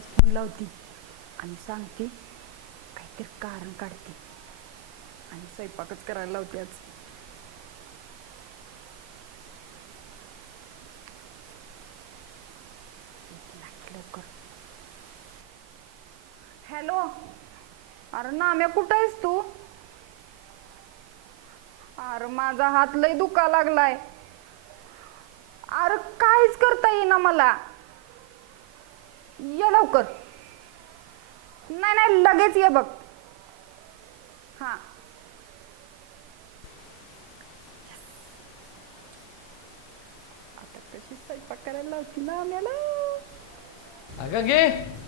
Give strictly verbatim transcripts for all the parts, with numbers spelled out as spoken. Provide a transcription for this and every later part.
स्वयंपाकालाच phone लावती आणि सांगते काहीतरी कारण काढते आणि स्वयंपाकच करायला लावते आज. लवकर. हॅलो, अरे नाम्या कुठं आहेस तू? अरे माझा हात लय दुखा लागलाय. अरे काहीच करता येईना मला. ये लवकर. नाही नाही लगेच ये बघ. हा आता कशी स्वयंपाक करायला लावती ना आम्हाला. अगं गे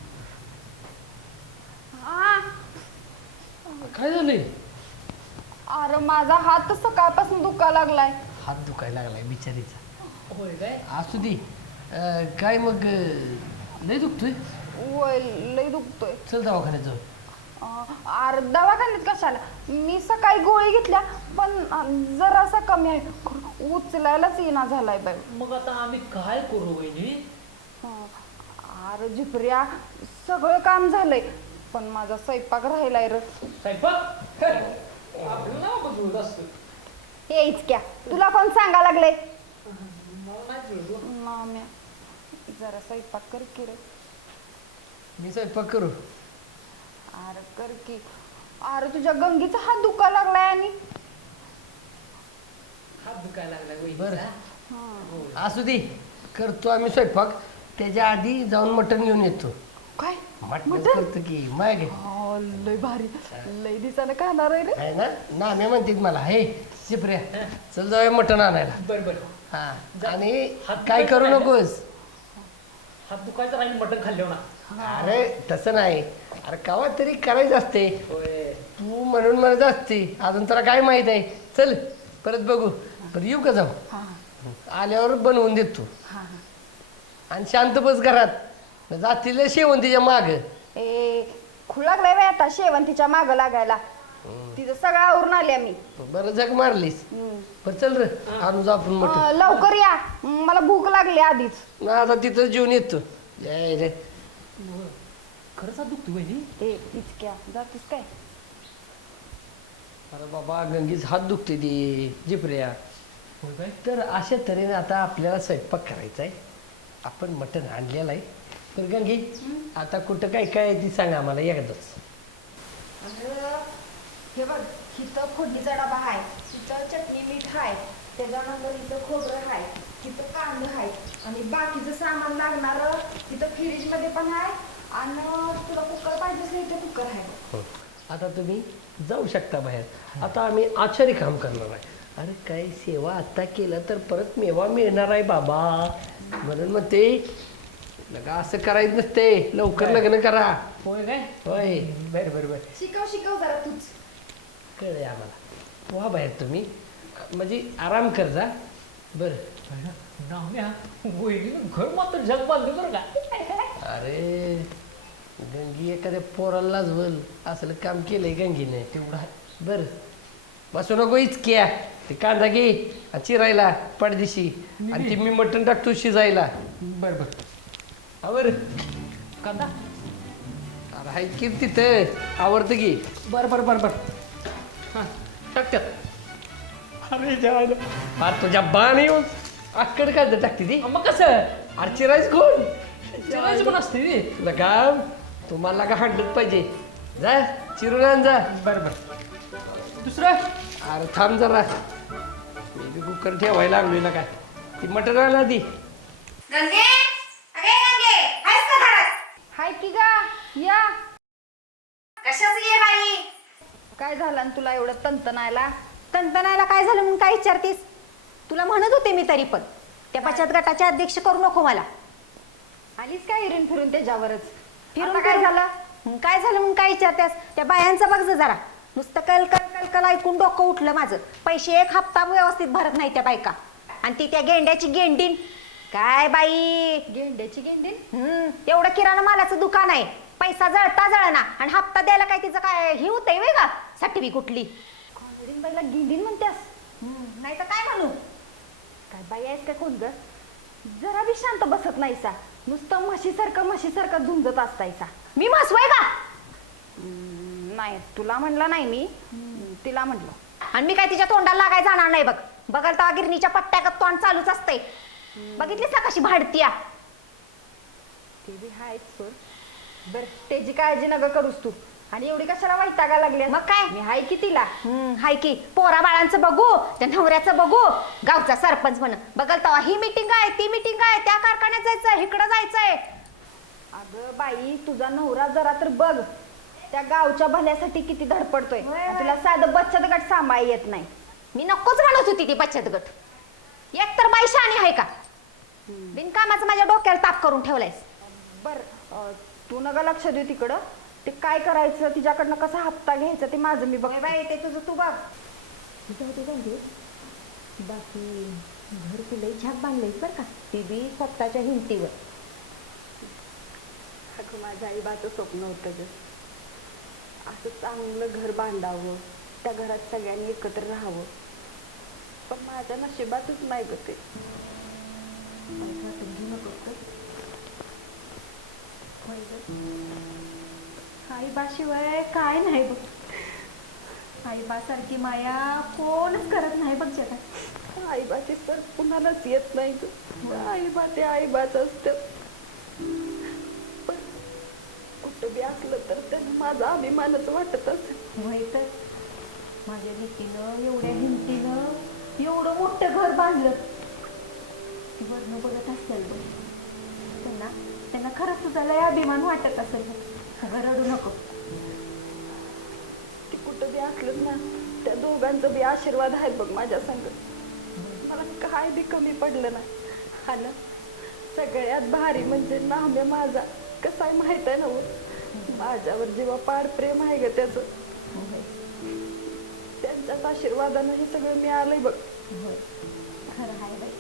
हा काय झाले? अरे माझा हात सकाळपासून दुखा लागलाय. हात दुखायला लागलाय बिचारीचा. होय काय? असू दे. अं, काय मग अं, लय दुखतोय? वय लय दुखतोय. चल दवाखान्यात जाऊ. अं, अरे दवाखान्यात कशाला? मी सकाळी गोळी घेतल्या पण अं, जरासा कमी आहे. खरं उचलायलाच येईना झालाय बाई. मग आता आम्ही काय करू वहिनी? अं, अरे झिपऱ्या सगळं काम झालंय पण माझा स्वयंपाक राहिलाय र. स्वयंपाक आपलं नाव बघत असतो. हे इचक्या तुला कोण सांगा लागले? मला नाही जुळतो. माम्या जरा स्वयंपाक कर की रे. मी स्वयंपाक करू? अरे कर की. अरे तुझ्या गंगीचा हात दुखा लागलाय आणि हात दुखायला लागला बरं. वहिनीचा. असू दे, करतो आम्ही स्वयंपाक. त्याच्या आधी जाऊन मटण घेऊन येतो. काय मटण मटण? करतो की माग हा, लय भारी. लय दिसायला खाणार आहे रे. आहे ना. नाम्या म्हणतात मला, हे शिपऱ्या चल जाऊया मटण आणायला. बरं बरं. हा जा. आणि हात काय करू दुखायचा नकोस. हात दुखायचा राहील मटण खाल्ल्यावर ना. अरे तसं नाही. अरे कवा तरी करायचं असते. होय. तू म्हणून म्हणत असते. अजून तुला काय माहित आहे. चल परत बघू. बरं येऊ का जाऊ? हा आल्यावर बनवून देतो. हा आणि शांत बस घरात. जातील शेवंतीच्या माग. ए खुळागलाय बाई आता शेवंतीच्या माग लागायला. तिचं सगळं आवरून आले मी. बरं जग मारलीस. बरं चल रे आणू जाऊ आपण मटण. अं, लवकर या मला भूक लागली आधीच. ना आता तिथं जेवून येतो. जय रे. खरंच हात दुखतो वहिनी? ए इचक्या जातीस काय? अरे बाबा गंगीच हात दुखते ती जिपऱ्या. होय काय? तर अशा तऱ्हेने आता आपल्याला स्वयंपाक करायचा आहे. आपण मटण आणलेलं आहे. तर गंगी आता कुठं काय काय आहे ती सांगा आम्हाला एकदाच. अगं, हे बघ इथं फोडणीचा डबा आहे, इथं चटणी मीठ आहे, त्याच्यानंतर इथं खोबरं आहे, इथं कांदा आहे आणि बाकीचं सामान लागणार तिथं फ्रीज मध्ये पण आहे. आणि तुला कुकर पाहिजे असेल तर कुकर आहे. हो. आता तुम्ही जाऊ शकता बाहेर. आता आम्ही आचारी काम करणार आहे. अरे काय सेवा आता केलं तर परत मेवा मिळणार आहे बाबा. म्हणून मग ते लगा असं करायचं नसते. लवकर लग्न करा. होय काय? होय बरं बरं बरं. शिकव शिकव जरा तूच. कळलंय आम्हाला. वा बाहेर तुम्ही म्हणजे आराम कर जा. बरं नाम्या वहिनीनं घर मात्र जग बांधलं बरं का? अरे गंगी एखाद्या पोराला लाजवल असलं काम केलंय गंगीने. तेवढा आहे. बरं बसू नको इचक्या. ते कांदा घे आणि चिरायला पडदिशी आणि ते मी मटण टाकतो शिजायला. बरं बरं. हा बरं. कांदा? अरे हाय की तिथं आवडतं की. बरं बरं बरं बरं. हां टाकत्यात. अरे जायला अरे तुझ्या बाण येऊन आकड कांदा टाकते ती. मग कसं? अरे चिरायच कोण? चिरायचं पण असते रे. तुला काम तुम्हाला का हांडत पाहिजे. जा चिरून आण जा. बरं बरं. दुसरं? अरे थांब जरा. मी बी कुकर ठेवायला लागलोय काय. ती मटण आण आधी. गंगे अरे गंगे आहेस का घरात? हाय की गा या. कशाच ये बाई? काय झालं आणि तुला एवढं तंतनायला? तंतनायला काय झालं म्हणून काय विचारतीस? तुला म्हणत होते मी तरी पण त्या बचत गटाचे अध्यक्ष करू नको मला. आलीस काय हिरून फिरून त्याच्यावरच? फिरून आता काय फिरून- झालं? हं, काय झालं म्हणून काय विचारतेस? त्या बायांचं बघ जा जरा. नुसतं कलकल कलकल ऐकून डोकं उठलं माझं. पैसे एक हप्ता व्यवस्थित भरत नाही त्या बायका. आणि ती त्या गेंड्याची गेंडीन काय बाई. गेंड्याची गेंडीन? हम्म एवढं किराणा मालाचं दुकान आहे. पैसा जळता जळना आणि हप्ता द्यायला काय तिचं काय हे होतंय वे का साठी कुठली. कॉलेजिंग बाईला गेंडीन म्हणतेस? नाही तर काय म्हणू. काय बाई आहेस का कोण ग? जरा बी शांत बसत नाही सा. नुसतं म्हशीसारखं म्हशीसारखं झुंजत असतायचा. मी म्हसवय का? हम्म, नाही तुला म्हणलं नाही मी, हम्म, तिला म्हटलं. आणि मी काय तिच्या तोंडाला लागाय जाणार नाही बघ. बघल तेव्हा गिरणीच्या पट्ट्याकत तोंड चालूच असते. बघितलीस ना कशी भाडतीया. ते बी हायच सोड. बर त्याची काळजी नका करूस तू. आणि एवढी कशाला वैतागा लागली? मग काय? मी हाय की तिला. हम्म, हाय की पोरा बाळांचं बघू, त्या नवऱ्याचं बघू, गावचा सरपंच म्हण. बघल तेव्हा ही मीटिंग आहे, ती मीटिंग आहे, त्या कारखान्यात जायचंय, इकडं जायचंय. अगं बाई तुझा नवरा जरा तर बघ, त्या गावच्या भल्यासाठी किती धडपडतोय. होय, आणि होय. तुला साधं बचत गट सांभाळ येत नाही. मी नकोच म्हणत होती ती बचत गट. एक तर बाई शहाणी आहे का? बिनकामाचं माझ्या डोक्याला ताप करून ठेवलायस. बर अं, तू नका लक्ष देऊ तिकडं. ते काय करायचं, तिच्याकडनं कसा हप्ता घ्यायचा ते माझं मी बघ. होय बाई ते तुझं तू बघ. बाकी घर तुला झाक बांधलंयस बरं का, ते बी स्वतःच्या हिमतीवर. अगं माझ्या आईबाचं स्वप्न होतं ग, असं चांगलं घर बांधावं, त्या घरात सगळ्यांनी एकत्र राहावं. पण माझ्या नशिबातच नाही ग ते. वाईट वाटून घेऊ नको ग. होय ग. आईबाशिवाय काय नाही बघ. आईबासारखी माया कोणच करत नाही बघ जगात. आईबाची सर कुणालाच येत नाही ग. आईबा ते आईबाच असतं. पण कुठं बी असलं तर त्यांना माझा अभिमानच वाटत असेल. होय तर माझ्या लेकीनं एवढ्या हिमतीनं एवढं मोठं घर बांधलं. ती वरनं बघत असेल बघ. त्यांना त्यांना खरंच तुझा लय अभिमान वाटत असेल बघ. अगं रडू नको. ती कुठं बी असलं ना, त्या दोघांचं बी आशीर्वाद आहे बघ माझ्या संग. मला काय बी कमी पडलं नाही. हा ना, सगळ्यात भारी म्हणजे नाम्या माझा कसा आहे माहित आहे ना हो? माझ्यावर जेव्हा पाड प्रेम आहे ग त्याचं, त्यांच्याच आशीर्वादानं हे सगळं मिळालंय बघ. खरं आहे बाई.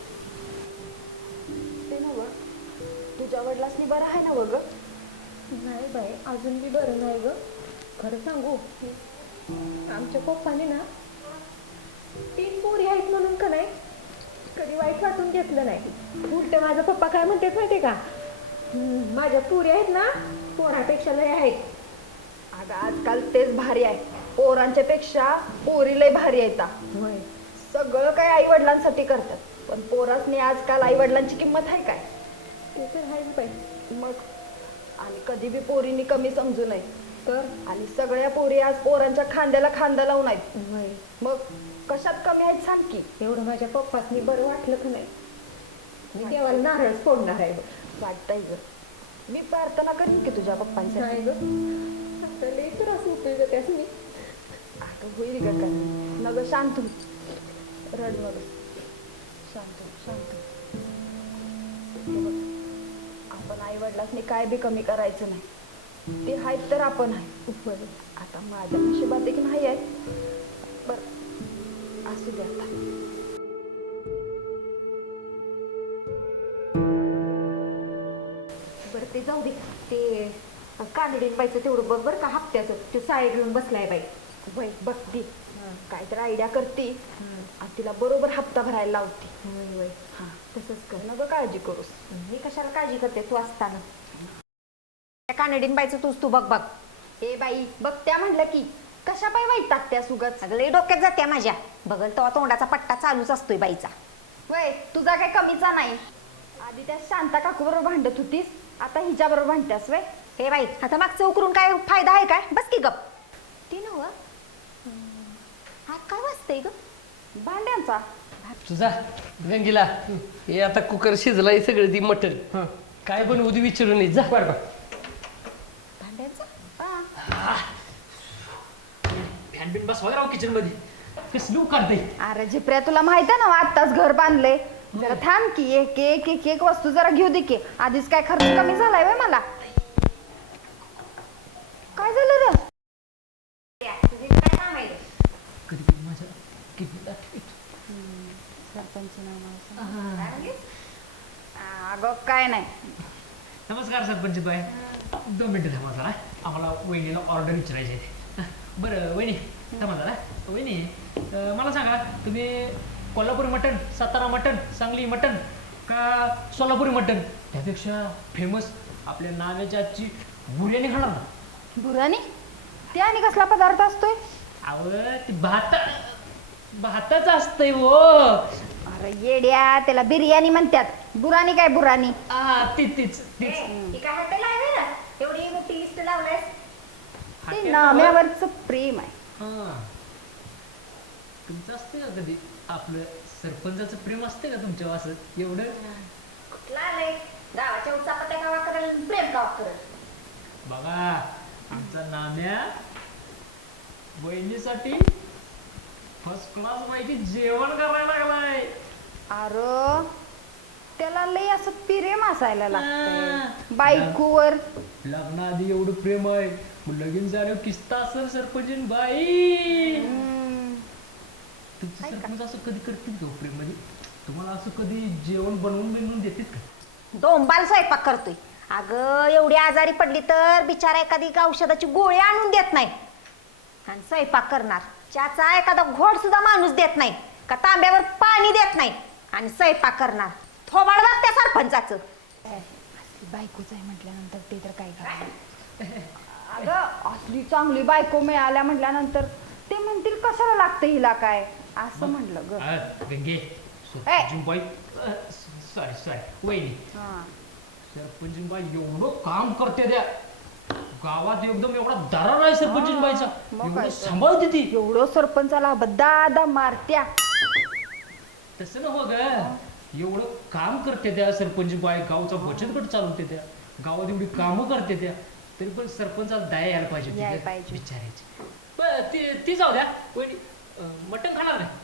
ते ना व तुझ्या वडिलांनी बरं आहे ना व ग? नाही बाई, अजून बी बरं नाही ग. खरं सांगू, आमच्या पप्पाने ना तीन पोरी आहेत म्हणून का नाही कधी वाईट वाटून घेतलं नाही. उलट माझा पप्पा काय म्हणतात माहिती का, हम्म, माझ्या पोरी आहेत ना पोरापेक्षा लय आहेत. अगं आजकाल तेच भारी आहे. पोरांच्या पेक्षा पोरी लय भारी आहेत. होय, सगळं काय आई वडिलांसाठी करतात, पण पोरासनी आजकाल आई वडिलांची किंमत आहे काय? ते तर आहेच बाई. मग आणि कधी बी पोरींनी कमी समजू नये. तर आणि सगळ्या पोरी आज पोरांच्या खांद्याला खांदा लावून आहेत. होय, मग कशात कमी आहेत सांग की? एवढं माझ्या पप्पासनी बरं वाटलं का नाही, मी देवाला नारळ फोडणार आहे बघ. वाटतंय ग. मी प्रार्थना करीन की तुझ्या पप्पांसाठी. नाही ग, आता लई त्रास होतोय ग त्यासनी. अगं होईल ग काय. नग शांत हो. रड नग. शांत हो, शांत हो. हे बघ, आपण आई वडिलांनी काय बी कमी करायचं नाही. ते आहेत तर आपण आहे. बरं, आता माझ्या नशिबात एक नाही आहे. बर असू दे आता. बरं ते जाऊ दे. ते कानडीन बाईचं तेवढं बघ बरं का हप्त्याचं. ते साडी घेऊन बसलाय बाई. वय बघती काय तर आयडिया करते आणि तिला बरोबर हप्ता भरायला लावते. होय होय, हा तसंच कर. नग काळजी करूस. मी कशाला काळजी करते तू असताना. त्या कानडीन बाईचं तूच तू बघ बघ. ए बाई बघ, त्या म्हणलं की कशा पाय वाईटात त्या सुगत. सगळे डोक्यात जाते माझ्या. बघल तेव्हा तोंडाचा पट्टा चालूच असतोय बाईचा. वय तुझा काय कमीचा नाही. आधी त्या शांता काकू बरोबर भांडत होतीस, आता हिच्या बरोबर भांडत्यास. वय हे बाई, आता मागचं उकरून काय फायदा आहे काय? बस की गप. ती नव हात काय वाजतंय ग? भांड्यांचा. तुझा गंगीला हे आता कुकर शिजलाय सगळं ती मटण. हं. काय बनवू दे विचारून ये जा. बरं बरं. भांड्यांचा? फॅन बिन बसवाय राव किचन मध्ये, कसली उकारते. अरे जिप्र्या, तुला माहित आहे ना आत्ताच घर बांधले. जरा थांब की, एक एक एक एक वस्तू जरा घेऊ दे की. आधीच काय खर्च कमी झालाय वय मला. काय झालं रे? तुझे काय काम आहे रे? कधी कधी माझ्या किडनीला काय म्हणलीस? अगं काय नाही. नमस्कार सरपंच बाय. दोन मिनिटं थांबा जरा, आम्हाला वहिनीला ऑर्डर विचारायची आहे. बरं वहिनी थांबा जरा. वहिनी अं, मला सांगा, तुम्ही कोल्हापुरी मटण, सातारा मटण, सांगली मटण का सोलापुरी मटण त्यापेक्षा फेमस आपल्या नाव्याच्या आजची बिर्याणी खाणार ना? बुरानी ते आणि कसला पदार्थ असतोय? अव ती भाता भाताच असतंय हो. अरे येड्या, त्याला बिर्याणी म्हणतात. बुरानी काय बुरानी? आ ती तीच तीच हे काय हॉटेल आहे ना एवढी मोठी लिस्ट लावलायस. ते हॉटेल नाम्यावरचं प्रेम आहे. हा तुमचं असते का कधी आपलं सरपंचाचं प्रेम असते का तुमच्यावर असं एवढं? कुठला आलंय गावाच्या उचापत्या गावा करेल प्रेम गावा करेल. बघा आमचा नाम्या वहिनीसाठी फर्स्ट क्लास पैकी जेवण करायला लागलाय. अरे त्याला लय असं प्रेम असायला हा. लागतंय बायकोवर. लग्नाआधी एवढं प्रेम आहे मग लगीन झाल्यावर किस्ता असेल सरपंच बाई. हम्म. तुमचे सरपंच असं कधी करतील का प्रेम मध्ये? तुम्हाला असं कधी जेवण बनवून बनवून देतात का? डोंबाल स्वयंपाक करतोय. अगं एवढी आजारी पडली तर बिचारा एखादी औषधाची गोळी आणून देत नाही आणि स्वयंपाक करणार. त्याचा एखादा घोड सुद्धा माणूस देत नाही का तांब्यावर पाणी देत नाही आणि स्वयंपाक करणार. थोबाड बघ त्या सरपंचाचं. असली बायकोच आहे म्हटल्यानंतर ते तर काय करावं. अगं असली चांगली बायको मिळाल्या म्हटल्यानंतर ते म्हणतील कशाला लागतं हिला काय असं म्हटलं ग. आ, गंगे सरपंचबाई सॉरी सॉरी वहिनी हा. सरपंचबाई एवढं काम करते द्या गावात एकदम एवढा दरार आहे सरपंचबाईचा. मग काय एवढं तर. सांभाळते ती. एवढं सरपंचाला बदादा मारत्या. तसं न हो ग एवढं काम करते त्या सरपंचबाई. गावचा बचत गट चालवते त्या गावात एवढी कामं करते त्या तरी पण सरपंचाला दया यायला पाहिजे यायला तिच्या पाहिजे. बिचारायची. बरं, ती ती जाऊ द्या वहिनी अं, मटण खाणार नाही?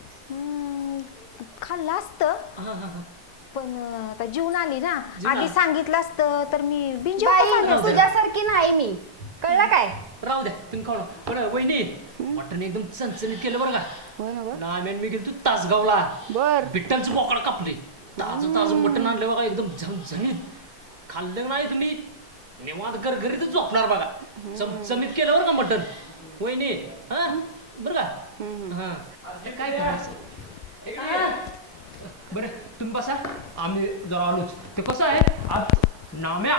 हम्म, खाल्लं असतं हा हा हा पण आता जीवन आली ना. जीवन आधी आली. सांगितलं असतं तर मी बिनजीव बाई राहू दे. तुझ्यासारखी नाही मी, कळलं काय? राहू द्या तुम्ही खाऊ नका. पण वहिनी मटण एकदम चणचणीत केलं बरं का. होय ना गं? नाम्यान मी गेलो तासगावला बर. बिट्टांचं बोकड कापले. ताजं ताजं मटण आणलं बघा एकदम झणझणीत. खाल्लं नाही तुम्ही निवांत गरगरीतच झोपणार बघा. चमचमीत केलं बरं का मटण वहिनी. हा बरं का. हा काय करायचं हा. बरं तुम्ही बसा आम्ही जरा आलोच. ते कसं आहे आज नाम्या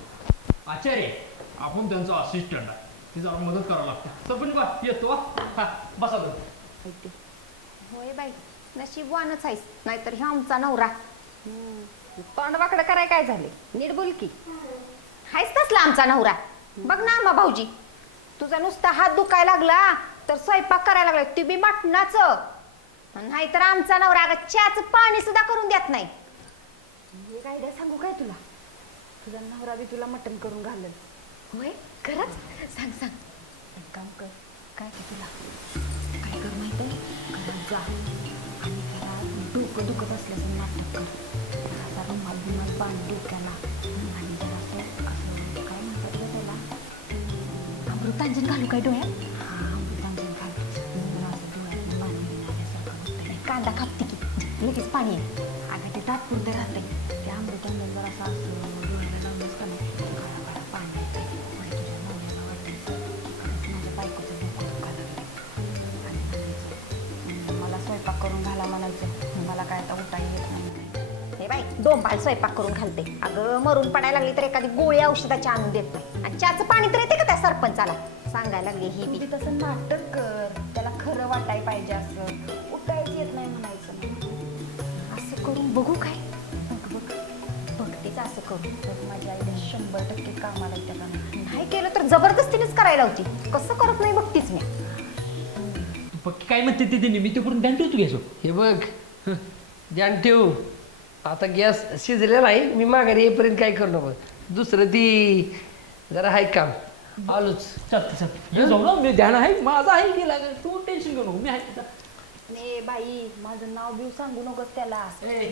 आचार्य आपण त्यांचा असिस्टंट आहे ते जरा मदत करावं लागतं. सरपंच बा येतो हा. हा बसा तुम्ही. होय बाई नशीबवानच आहेस नाहीतर ह्यो आमचा नवरा. तोंडवाकडं कराय काय झाले? नीट बोल की. हायच तसला आमचा नवरा. बघ ना आम्हा भाऊजी तुझा नुसता हात दुखायला लागला तर स्वयंपाक करायला लागला ती बी मटणाचं. नाहीतर आमचा नवरा अगं चहाचं पाणी सुद्धा करून देत नाही. एक आयडिया सांगू काय तुला? तुझा नवरा बी तुला मटण करून घालल. होय खरंच सांग सांग. एक काम कर, काय ते तुला काय कर माहिती आहे? घरात जा आणि जरा डोकं दुखत असल्याचं नाटक कर. जरा रुमाल बिमाल बांध डोक्याला आणि जरा असं असं काय म्हणतात गं त्याला, अमृतांजन घालू काय डोळ्यात? हा अमृतांजन घाल. जरा असं डोळ्यातून पाणी येण्यासारखं होतंय. कांदा कापते की लगेच पाणी आहे. अगं ते तात्पुरतं राहतंय. ते अमृतांजन जरा असं असं डोळ्याला लावलंच का नाही काळा काळा पाणी येतंय. पुढे तुझ्या नवऱ्याला वाटायचं की खरंच माझ्या बायकोचं डोकं दुखायला लागलंय. आणि म्हणायचं मला स्वयंपाक करून घाला म्हणायचं. मला काय आता उठाई येत नाही. हे बाई डोंबाल स्वयंपाक करून घालते. अगं मरून पडायला लागली तर एखादी गोळी औषधाची आणून देत नाही. आणि चहाचं पाणी तर येते का त्या सरपंचाला सांगायला लागली ही तू बी. बी तसं नाटक कर. त्याला खरं वाटायला पाहिजे असं. उठायचं येत नाही म्हणायचं. असं करून बघू काय? बघ बघ बघतेच असं करून. तर माझी आईला शंभर टक्के कामाला येते का नाही. नाही केलं तर जबरदस्तीनेच करायला होती. कसं करत नाही बघतीच मी. तू पक्की काय म्हणते ते मी ते करून ध्यान ठेवतो घ्यायचो. हे बघ ध्यान ठेव. आता गॅस शिजलेला आहे. मी माघारी येईपर्यंत काय करू नको. दुसरं ती जरा आहे काम आलोच. चालतं चालतं ये जाऊ ना मी ध्यान आहे माझं आहे गेला तू टेन्शन घेऊ नको मी आहे तिथं. ए बाई माझं नाव बिव सांगू नकोस त्याला.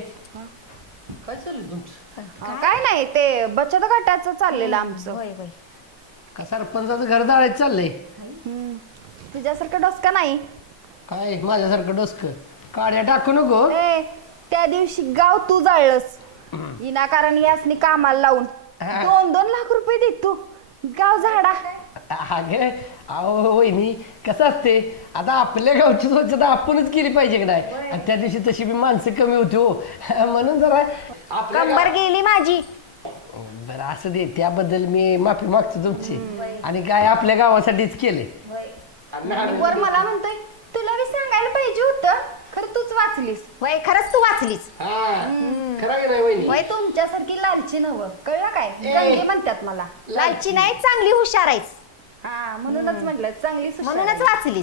काय चाललं तुमचं? काय नाही ते बचत गटाचं चाललेलं आमचं. होय होय. का सरपंचाचं घर जाळायचं चाललंय? हम्म. तुझ्यासारखं डोसका नाही. काय माझ्यासारखं डोसकं काड्या टाकू नको. ए त्या दिवशी गाव तू जाळलंस विनाकारण यासनी कामाला लावून. हा. दोन दोन लाख रुपये देत तू गाव झाडा. अगं अहो वहिनी कसं असते आता आपल्या गावची स्वच्छता आपणच केली पाहिजे की नाही आणि त्या दिवशी तशी बी माणसं कमी होती हो म्हणून जरा आपल्या गाव- कंबर गेली माझी. बरं असं दे त्याबद्दल मी माफी मागतो तुमची आणि काय आपल्या गावासाठीच केले आणि वर मला म्हणतोय तुला बी सांगायला पाहिजे होतं खरं तूच वाचलीस. वय खरंच तू वाचलीस. खरं की नाही वहिनी वय तुमच्यासारखी लालची नवं कळलं काय ए. गंगे म्हणतात मला. लालची नाही चांगली हुशार आहेस हा म्हणूनच म्हटलं चांगली म्हणूनच वाचलीस.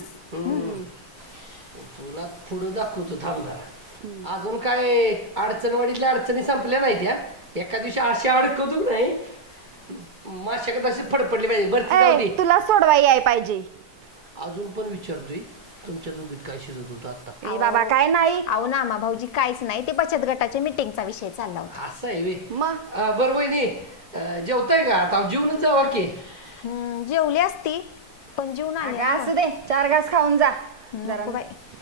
तुला पुढं दाखवतो थांबणार अजून काय अडचणवाडीतल्या अडचणी संपल्या नाही त्या एका दिवशी अशी अडकवतो नाही माशाकडे अशी फडफडली पाहिजे बरं ती जाऊ दे. तुला सोडवाई याय पाहिजे. अजून पण विचारतोय तुमच्या दोघीत काय शिजत होतं आता ए बाबा काय नाही. अहो नामा भाऊजी काहीच नाही ते बचत गटाच्या मीटिंगचा विषय चालला होता. असं आहे वे मग बरं वहिनी अं, जेवताय का आता जेवून जावा की हम्म, जेवली असती पण जेवून आले अगं, असू दे चार घास खाऊन जा जरा. नको बाई.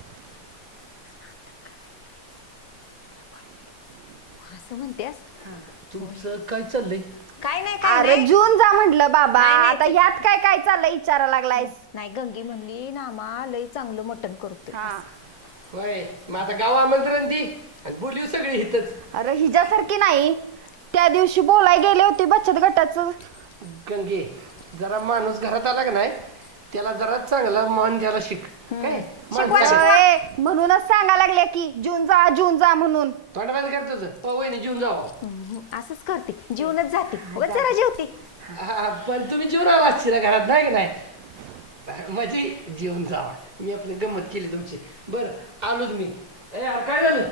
असं म्हणतेस तुमचं काय चाललंय काय नाही काय अरे नाही. जून जा म्हटलं बाबा नाही, नाही. आता ह्यात काय काय चाललंय विचारा लागलाय. नाही गंगी म्हणली नामा लय चांगलं मटण करतोय. होय मग आता गाव आमंत्रण दी आणि बोलू सगळे इथंच अरे हिच्यासारखी नाही. त्या दिवशी बोलाय गेले होते बचत गटाचं. गंगे जरा माणूस घरात आला का नाही त्याला जरा चांगला मान द्यायला शिक काय शिकवा, माणसाला- शिकवा. अय, म्हणूनच सांगा लागले की जून जा जून जा म्हणून. तोंड बंद कर तुझं हो वहिनी जेवून जावा हम्म, असंच करते जीवनच जाते उगाच जरा जेवते. हा, पण तुम्ही जेवून आला असशील घरात नाही का नाही माझी जेवून जावा मी आपली गंमत केली तुमची बरं आलोच मी ए, अरे काय झालं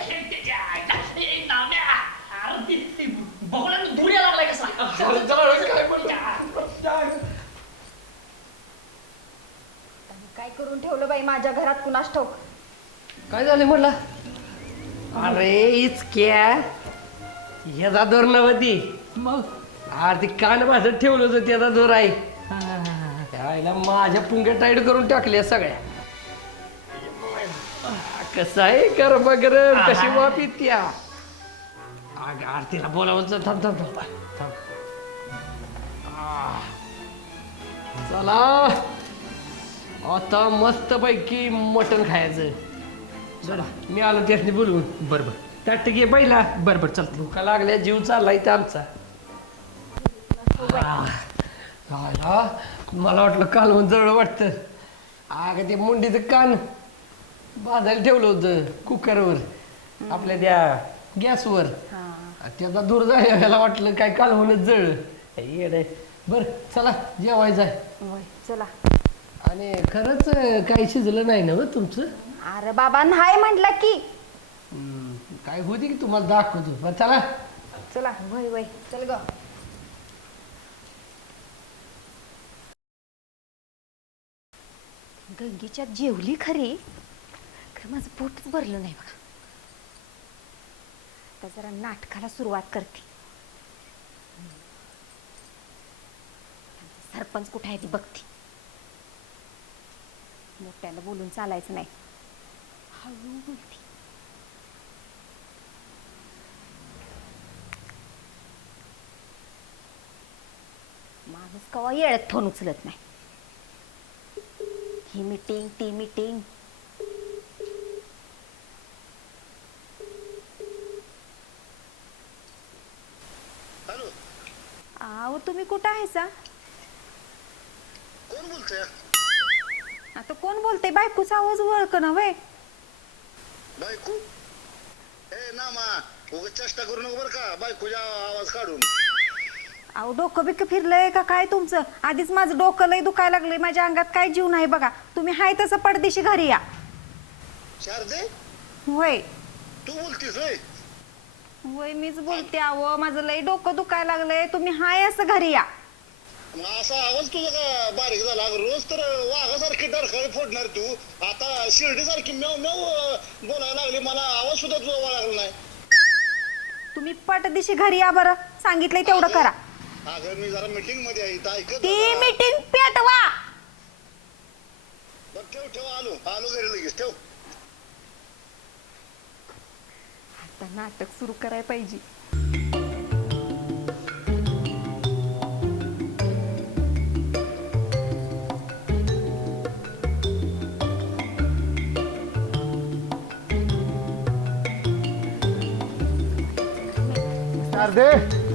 धूर यायला लागलाय कसा झालं, झालं, काय म्हणलं? काय करून ठेवलं बाई माझ्या घरात कुणास ठाऊक. काय झालं म्हटलं अरे इचक्या ह्याचा दोर नव्हती मग अरे ते कान माझं ठेवलं होतं त्याचा दोर आहे त्याला माझ्या पुंग्या टाईट करून टाकल्या सगळ्या कसं आहे कर बगर कशी वापी त्या अगं आरतीला बोलावं थांब थांब थांब थांब आ. चला आता मस्त पैकी मटण खायचं चला मी आलो त्यासनी बोलवून बर बर ताट घे पहिला बर बर चालतं भुका लागल्या जीव चाललाय तर आमचा आ, आला. मला वाटलं कालवण जवळ वाटतं अगं ते मुंडीचं कान बांधायला ठेवलं होतं कुकरवर आपल्या त्या गॅसवर त्याचा दूर जाय याला वाटलं काय कालवणच जळ येड बर चला जेवायचं आहे होय, चला. आणि खरंच काही शिजलं नाही ना हो तुमचं अरे बाबा नाही म्हटलं की. हम्म, काय होती की तुम्हाला दाखवतो बरं चला चला वय वय चल ग. गंगीच्यात जेवली खरी खरं माझं पोटच भरलं नाही बघा. आता जरा नाटकाला सुरुवात करते. आमचा सरपंच कुठे आहे ती बघते. मोठ्याला बोलून चालायचं नाही हळू बोलते. माणूस कवा येळत फोन उचलत नाही. ही मीटिंग ती मीटिंग हॅलो आहो तुम्ही कुठं आहे सा? कोण बोलतोय? आता कोण बोलते? बायकोचा आवाज ओळख ना वय. बायको ए नामा उगाच चेष्टा करू नको बरं का बायकोचा आवाज काढून. अहो डोकं बिकं फिरलंय का काय तुमचं? आधीच माझं डोकं लय दुखायला लागलंय. माझ्या अंगात काय जीव नाही बघा. तुम्ही हाय तसं पडदेशी घरी या. शारदे होय तू बोलतीस होय? होय मीच बोलते. अहो माझं लय डोकं दुखायला लागलंय. तुम्ही हाय असं घरी या. मग असा आवाज तुझा का बारीक झाला? अगं रोज तर वाघासारखी डरखळी फोडणार तू, आता शिर्डीसारखी मेव मेव अं, बोलायला लागली. मला आवाज सुद्धा तुझा लागला नाही. तुम्ही पटदिशी घरी या बरं. सांगितलंय तेवढं करा. अगं मी जरा मीटिंग मध्ये आहे इथं ऐकत ती जा. मीटिंग पेटवा. बरं ठेव ठेव आलो आलो घरी लगेच ठेव. आता नाटक सुरू करायला पाहिजे. शारदे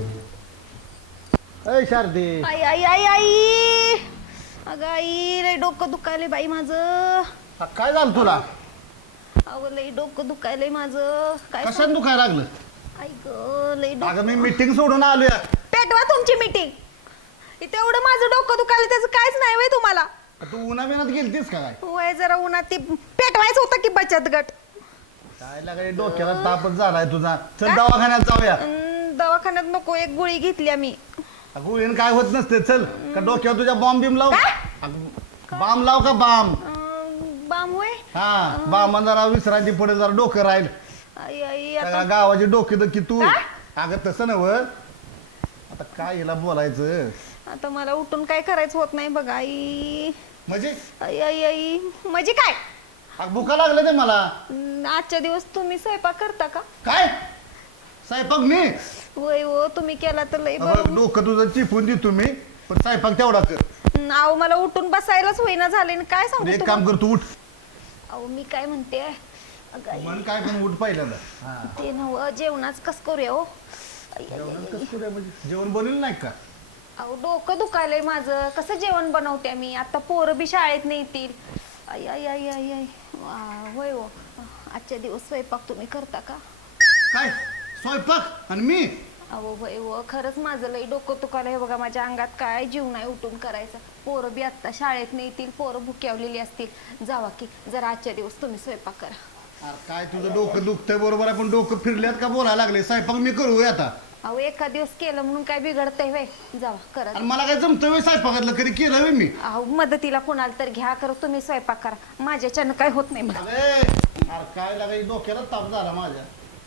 अय शारदे आई आई आई आई अगं आई लय डोकं दुखायले बाई माझं. हा, काय झालं तुला अगं लय डोकं दुखायलंय माझं. काय कशात दुखायला लागलं आई ग लय डोकं. अगं मी मीटिंग सोडून आलोय पेटवा तुमची मीटिंग. इथे एवढं माझं डोकं दुखायलं त्याचं काहीच नाही वय तुम्हाला. तू उन्हा बिनात गेलतीस का काय वय जरा उन्हात ते पेटवायचं होतं की बचत गट. काय लागाय डोक्याला तापच झालाय तुझा. चल दवाखान्यात जाऊया. अं, दवाखान्यात नको एक गोळी घेतली आम्ही. गोळीन काय होत नसते. चल का डोक्यावर तुझ्या बॉम्ब बिम लाव. बाम लाव का बाम. बाम होय. हा बाम जरा विसरायची पुढे जरा डोकं राहील. आई आई त्या आता गावाची डोके तर की तू अगं तसं नव आता काय हिला बोलायचं. आता मला उठून काय करायचं होत नाही बघा आई. म्हणजे आई आई आई म्हणजे काय. अगं भुका लागलं ते मला. अं, आजच्या दिवस तुम्ही स्वयंपाक करता का. काय स्वयंपाक मी वय हो तुम्ही केला तर लय बरं, बरं. डोकं तुझं चिपून दे तुम्ही पण स्वयंपाक तेवढा कर. अं, अहो मला उठून बसायलाच होईना झाले न काय सांगू एक तुम्हाला. काम कर तू उठ. अहो मी काय म्हणते अगं आई, मन काय पण उठ पहिल्यांदा. हा ते नव जेवणाच कस करूया हो. आई, आई, जेवण आई. कसं करूया म्हणजे जेवण बनवलं नाही का. अहो डोकं दुखायलंय माझं. कसं जेवण बनवते मी आता. पोरं बी शाळेत नाही येतील. आई आई आई आई आई वा, होय हो आजच्या दिवस स्वयंपाक तुम्ही करता का. काय स्वयंपाक आणि मी अहो होय हो खरंच माझं लई डोकं दुखायलंय बघा. माझ्या अंगात काय जीव नाही उठून करायचं. पोरं बी आत्ता शाळेत नाही येतील. पोरं भुक्यावलेली असतील. जावा की जरा आजच्या दिवस तुम्ही स्वयंपाक करा. अरे काय तुझं डोकं दुखतंय बरोबर आहे पण डोकं फिरल्यात का बोलायला लागले. स्वयंपाक मी करू होय आता. अहो एका दिवस केलं म्हणून काय बिघडतंय व्हय. जावा करा. आणि मला काय जमतं होय स्वयंपाकातलं कधी केलं होय मी. अहो मदतीला कोणाला तर घ्या कर तुम्ही स्वयंपाक करा. माझ्याच्यानं काय होत नाही मला. अरे अरे काय लागाय डोक्याला ताप झाला माझ्या.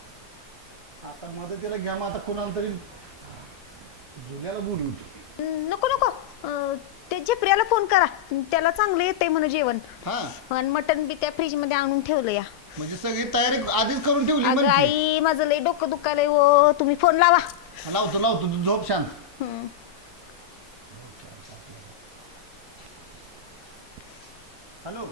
आता मदतीला घ्या मग आता कोणाला तरी जुल्याला बोलू. अं, नको नको अं, ते झेपऱ्याला फोन करा. त्याला चांगलं येतंय म्हणून जेवण. हा आणि मटण बी त्या फ्रीज मध्ये आणून ठेवलं या. म्हणजे सगळी तयारी आधीच करून ठेवली अगं म्हणजे. आई माझं लय डोकं दुखायलंय हो. तुम्ही फोन लावा. लावतो लावतो तू झोप शांत. हं. हॅलो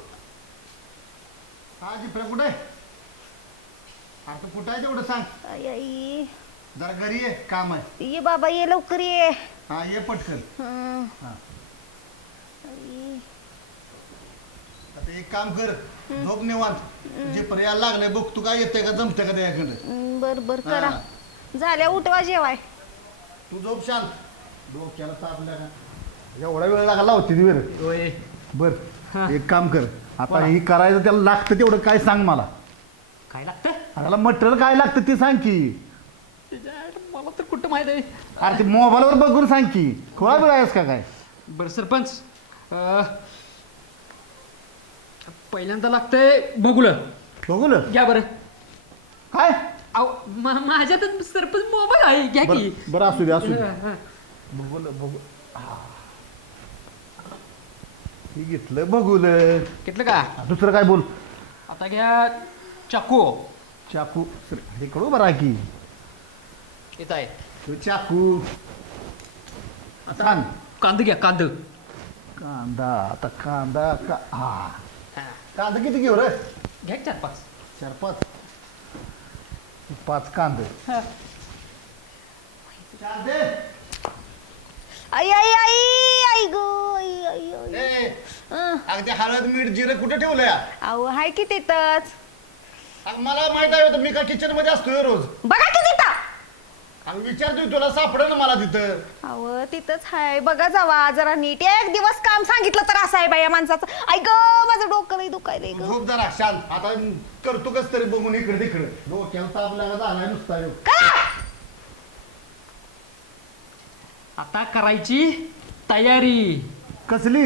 हा जिप्रे कुठे आहे. अरे तू कुठं आहे तेवढं सांग. आई आई जरा घरी ये काम आहे. ये बाबा ये लवकर ये. हा ये पटकन. हं. हा आई. आता एक काम कर झोप निवांत. जिप्रे यायला लागले बघ तू काय येते का जमते का त्याच्याकडे. हं, बर बर करा. झाल्या उठवा जेवाय. तू झोप शांत. डोक्याला तापल्या का एवढा वेळ लागा लावते ती बरं. होय बर एक काम कर आता ही करायचं त्याला लागतं तेवढं काय सांग मला. काय लागतं त्याला मटेरियल काय लागतं ते सांग की. मला तर कुठं माहित आहे. अरे ते मोबाईलवर बघून सांग की. खोळा बिळा आहेस का काय. बरं सरपंच अं, पहिल्यांदा लागतंय बघुलं. बघू ना घ्या बरं. काय अहो मा- माझ्यातच सरपंच मोबाईल आहे घ्या की. बरं बरं असू दे असू दे. हा, हा. बघूल बघू हे घेतलं बघूल. घेतलं का. दुसरं काय बोल. आता घ्या चाकू. चाकू हे कळू बरं आहे की. येत आहे. तो चाकू आता सांग. कांदा घ्या कांदा. कांदा आता कांदा का हा हा. कांदा किती घेऊ रे. घ्या चार पाच. चार पाच पाच कांदे. हा. चार दे. आई आई आई आई गो आई आई आई. ए, हं. अगं ते हळद मीठ जिरं कुठे ठेवलंय. अहो हाय की तिथंच. अगं मला माहित आहे होतं मी का किचन मध्ये असतोय रोज. बघा की तिथं. अगं विचारतोय तुला सापडेल ना मला तिथं. अहो तिथंच हाय बघा जावा जरा नीट. एक दिवस काम सांगितलं तर असं आहे बाई या माणसाचं. आई ग माझं डोकं लई दुखायलंय ग. झोप जरा शांत. आता करतो कस तरी बघून इकडे तिकडे. डोक्याला ताप लागा झालाय नुसता ह्यो. आता करायची तयारी. कसली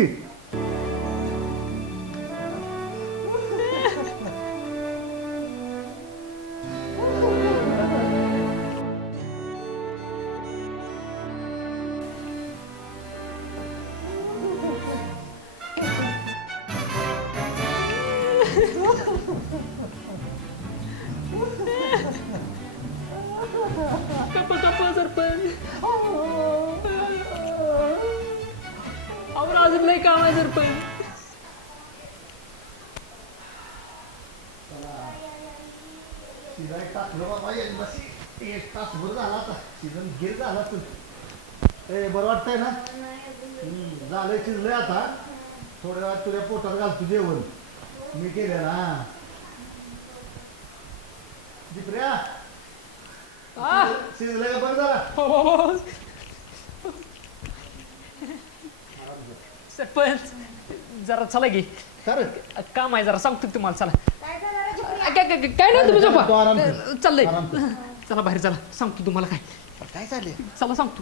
कप कप सरपंच. अहो अजून लई काम आहे सरपंच. टाकलं बाबा एक बस. एक तासभर झाला आता सीझन गिर झाला तू ए बरं वाटतंय ना हम्म, झालंय शिजलंय आता थोड्या वेळात तुझ्या पोटात घालतो जेवण मी केलं ना जिप्र्या शिजलंय का बरं जरा सरपंच जरा चला घे खरं काम आहे जरा सांगतो तुम्हाला चला काय झालं रे जिप्रिया? काय काय- काय नाही तुम्ही तू आराम झोपा कर. चाललंय आराम कर. चला बाहेर चला सांगतो तुम्हाला काय काय झाले चला सांगतो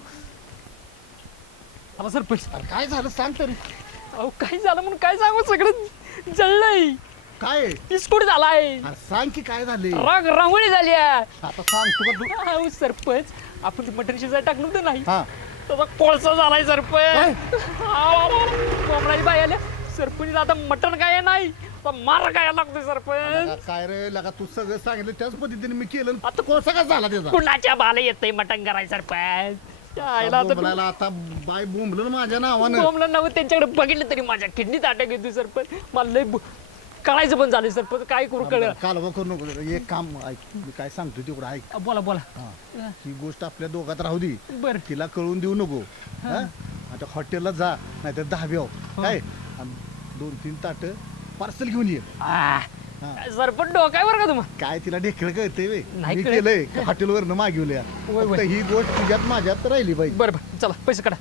चला सरपंच अरे काय झालं सांग तरी अहो काय झालं म्हणून काय सांगू सगळं जळलंय काय इस्कूट झालाय अरे सांग की काय झाले राग रांगोळी झाली आहे. आता सांग तुला तू अहो सरपंच आपण ते मटण शिजायला टाकलं होतं नाही हा त्याचा कोळसा झालाय सरपंच कोंबडाची बाई आल्या सरपंच आता मटण काय नाही आता मार काय लागतोय सरपंच लगा काय रे लगा तू सगळं सांगितलं त्याच पद्धतीने मी केलं आता कोळसा का झाला त्याचा कुणाच्या बाला येतंय मटण करायचं सरपंच त्याला आता बोंबलायला आता बाय बोंबलं माझ्या नावानं बोंबलं नव्हतं त्यांच्याकडे बघितलं तरी माझ्या किडनीत अटॅक येतोय सरपंच मला लय बु- कळायचं पण झालं सरपंच काय करू कळ कालवा करू नको एक काम ऐक मी काय सांगतो तेवढं ऐक बोला बोला हा. ही गोष्ट आपल्या दोघात राहू दे बर तिला कळून देऊ नको हा? आता हॉटेलला जा नाहीतर दहाव्याव काय आणि दोन तीन ताट पार्सल घेऊन ये आ, सरपंच डोकायवर का तुम्हाला काय तिला ढेकळ कळते वे नाही मी कळत. केलंय हॉटेलवरनं मागवल्या होय, होय. फक्त ही गोष्ट तुझ्यात माझ्यात राहिली पाहिजे बरं बरं चला पैसे काढा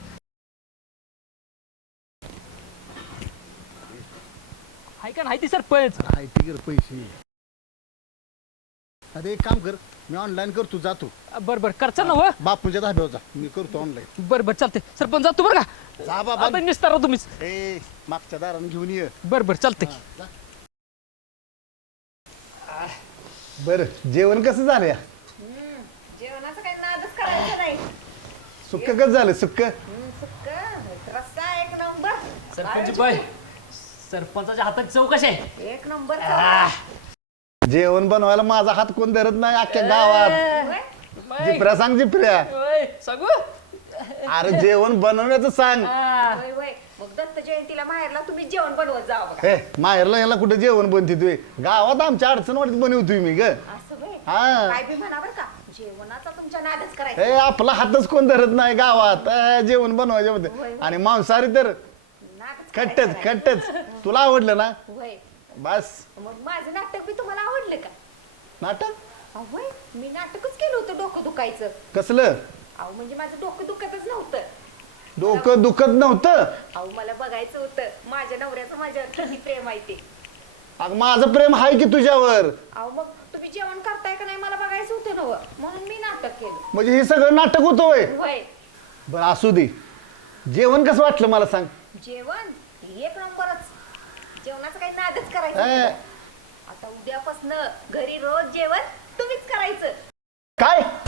आहे का नाही ती सरपंच आहे ती कर पैसे अरे एक काम कर मी ऑनलाईन करतो जातो बरं बरं करचा ना हो बापूच्या धाब्यावर जा मी करतो ऑनलाईन बरं बरं चालते सरपंच जातो बरं का जा बाबा आता निस्तारा तुम्हीच ए मागच्या दारानं घेऊन ये बरं बरं चालते बर जेवण कसं झालं या हम्म, जेवणाचं काही नादच करायचं नाही सुक्क कसं झालं सुक्क हम्म, सुक्क रस्सा एक नंबर सरपंच बाय सरपंचाच्या हातात चव कशी आहे एक नंबर जेवण बनवायला माझा हात कोण धरत नाही अख्ख्या गावात जिप्र्या सांग जिप्र्या ओय, सांगू अरे जेवण बनवण्याचं सांग आ, वय वय मग दत्त जयंतीला माहेरला तुम्ही जेवण बनवत जावं बघा हे माहेरला याला कुठे जेवण बनते तू गावात आमच्या अडचण वाटत बनवतोय मी ग असं वय हा काय बी म्हणा बरं का जेवणाचा तुमच्या नादच करायचा हे आपला हातच कोण धरत नाही गावात अं, जेवण बनवायच्या मध्ये आणि मांसाहारी तर नादच खट्टच खट्टच तुला आवडलं ना वय बस मग माझं नाटक बी तुम्हाला आवडलं का नाटक अहो वय मी नाटकच केलं होतं डोकं दुखायचं कसलं अहो म्हणजे माझं डोकं दुखतच नव्हतं डोकं दुखत नव्हतं अहो मला बघायचं होतं माझ्या नवऱ्याचं माझ्यावर किती प्रेम आहे ते अगं माझं प्रेम आहे की तुझ्यावर अहो मग तुम्ही जेवण करताय का नाही मला बघायचं होतं नव म्हणून मी नाटक केलं म्हणजे हे सगळं नाटक होतं होय वय बरं असू दे जेवण कसं वाटलं मला सांग जेवण एक नंबरच जेवणाचं काही नादच करायचं ए. नाही. आता उद्यापासनं घरी रोज जेवण तुम्हीच करायचं काय